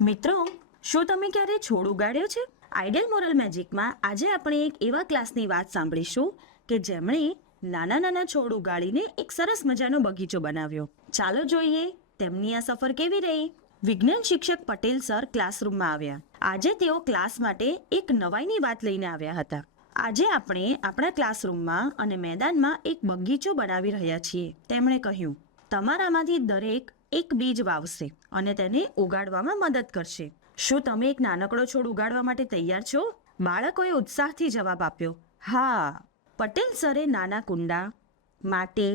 મિત્રો, શું તમે ક્યારે છોડ ઉગાડ્યો છે? આઈડિયલ મોરલ મેજિકમાં આજે આપણે એક એવા ક્લાસની વાત સાંભળીશું કે જેમણે નાના નાના છોડ ઉગાડીને એક સરસ મજાનો બગીચો બનાવ્યો. ચાલો જોઈએ તેમની આ સફર કેવી રહી. વિજ્ઞાન શિક્ષક પટેલ સર ક્લાસરૂમમાં આવ્યા. આજે તેઓ ક્લાસ માટે એક નવાઈની વાત લઈને આવ્યા હતા. આજે આપણે આપણા ક્લાસરૂમમાં અને મેદાનમાં એક બગીચો બનાવી રહ્યા છીએ. તેમણે કહ્યું, તમારામાંથી દરેક એક બીજ વાવશે. અને તેને ઉગાડવામાં મદદ કરશે. શું તમે એક નાનકડો છોડ ઉગાડવા માટે તૈયાર છો? બાળકોએ ઉત્સાહથી જવાબ આપ્યો, હા. પટેલ સરે નાના કુંડા માટે,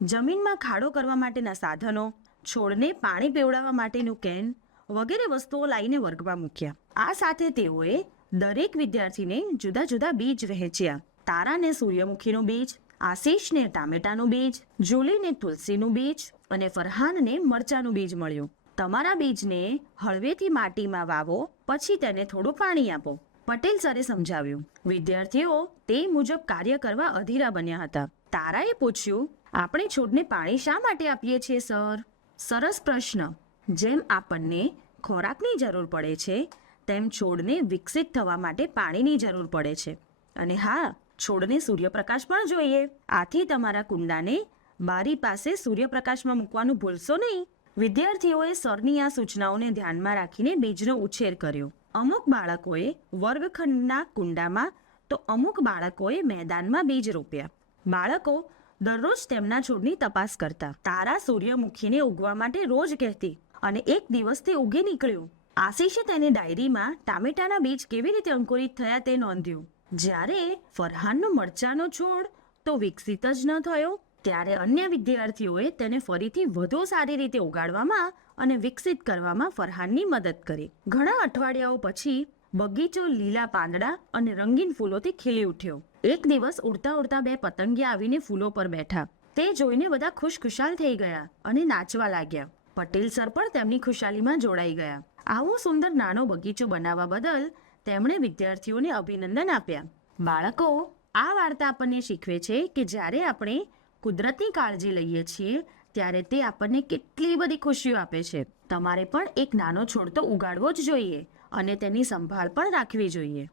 જમીનમાં ખાડો કરવા માટેના સાધનો, છોડને પાણી પીવડાવવા માટેનું કેન વગેરે વસ્તુઓ લાવીને વર્ગમાં મૂક્યા. આ સાથે તેઓએ દરેક વિદ્યાર્થીને જુદા જુદા બીજ વહેંચ્યા. તારાને સૂર્યમુખીનું બીજ, આશીષને ટામેટાનું બીજ જુલીને તુલસીનું બીજ અને ફરહાનને મરચાનું બીજ મળ્યું. તમારા બીજને હળવેથી માટીમાં વાવો, પછી તેને થોડું પાણી આપો. પટેલ સરે સમજાવ્યું. વિદ્યાર્થીઓ, તે મુજબ કાર્ય કરવા અધીરા બન્યા હતા. તારાએ પૂછ્યું, આપણે છોડને પાણી શા માટે આપીએ છીએ, સર? સરસ પ્રશ્ન. જેમ આપણને ખોરાકની જરૂર પડે છે, તેમ છોડને વિકસિત થવા માટે પાણીની જરૂર પડે છે. અને હા, છોડને સૂર્યપ્રકાશ પણ જોઈએ. આથી તમારા કુંડાને બારી પાસે સૂર્યપ્રકાશમાં મૂકવાનું ભૂલશો નહીં. વિદ્યાર્થીઓએ સરની આ સૂચનાઓને ધ્યાનમાં રાખીને બીજનો ઉછેર કર્યો. અમુક બાળકોએ વર્ગખંડના કુંડામાં તો અમુક બાળકોએ મેદાનમાં બીજ રોપ્યા. બાળકો દરરોજ તેમના છોડની તપાસ કરતા. તારા સૂર્યમુખીને ઉગવા માટે રોજ કહેતી અને એક દિવસ તે ઉગી નીકળ્યું. આશીષે તેની ડાયરીમાં ટામેટાના બીજ કેવી રીતે અંકુરિત થયા તે નોંધ્યું. જ્યારે ફરહાનનો મરચાનો છોડ તો વિકસિત જ ન થયો. ત્યારે અન્ય વિદ્યાર્થીઓએ તેને ફરીથી વધુ સારી રીતે ઉગાડવામાં અને વિકસિત કરવામાં ફરહાનની મદદ કરી. ઘણા અઠવાડિયાઓ પછી બગીચો લીલા પાંદડા અને રંગીન ફૂલોથી ખીલી ઉઠ્યો. એક દિવસ ઉડતા ઉડતા બે પતંગિયા આવીને ફૂલો પર બેઠા. તે જોઈને બધા ખુશખુશાલ થઈ ગયા અને નાચવા લાગ્યા. પટેલ સર પણ તેમની ખુશાલીમાં જોડાઈ ગયા. આવો સુંદર નાનો બગીચો બનાવવા બદલ તેમણે વિદ્યાર્થીઓને અભિનંદન આપ્યા. બાળકો, આ વાર્તા આપણને શીખવે છે કે જ્યારે આપણે કુદરતની કાળજી લઈએ છીએ, ત્યારે તે આપણને કેટલી બધી ખુશીઓ આપે છે. તમારે પણ એક નાનો છોડ તો ઉગાડવો જ જોઈએ અને તેની સંભાળ પણ રાખવી જોઈએ.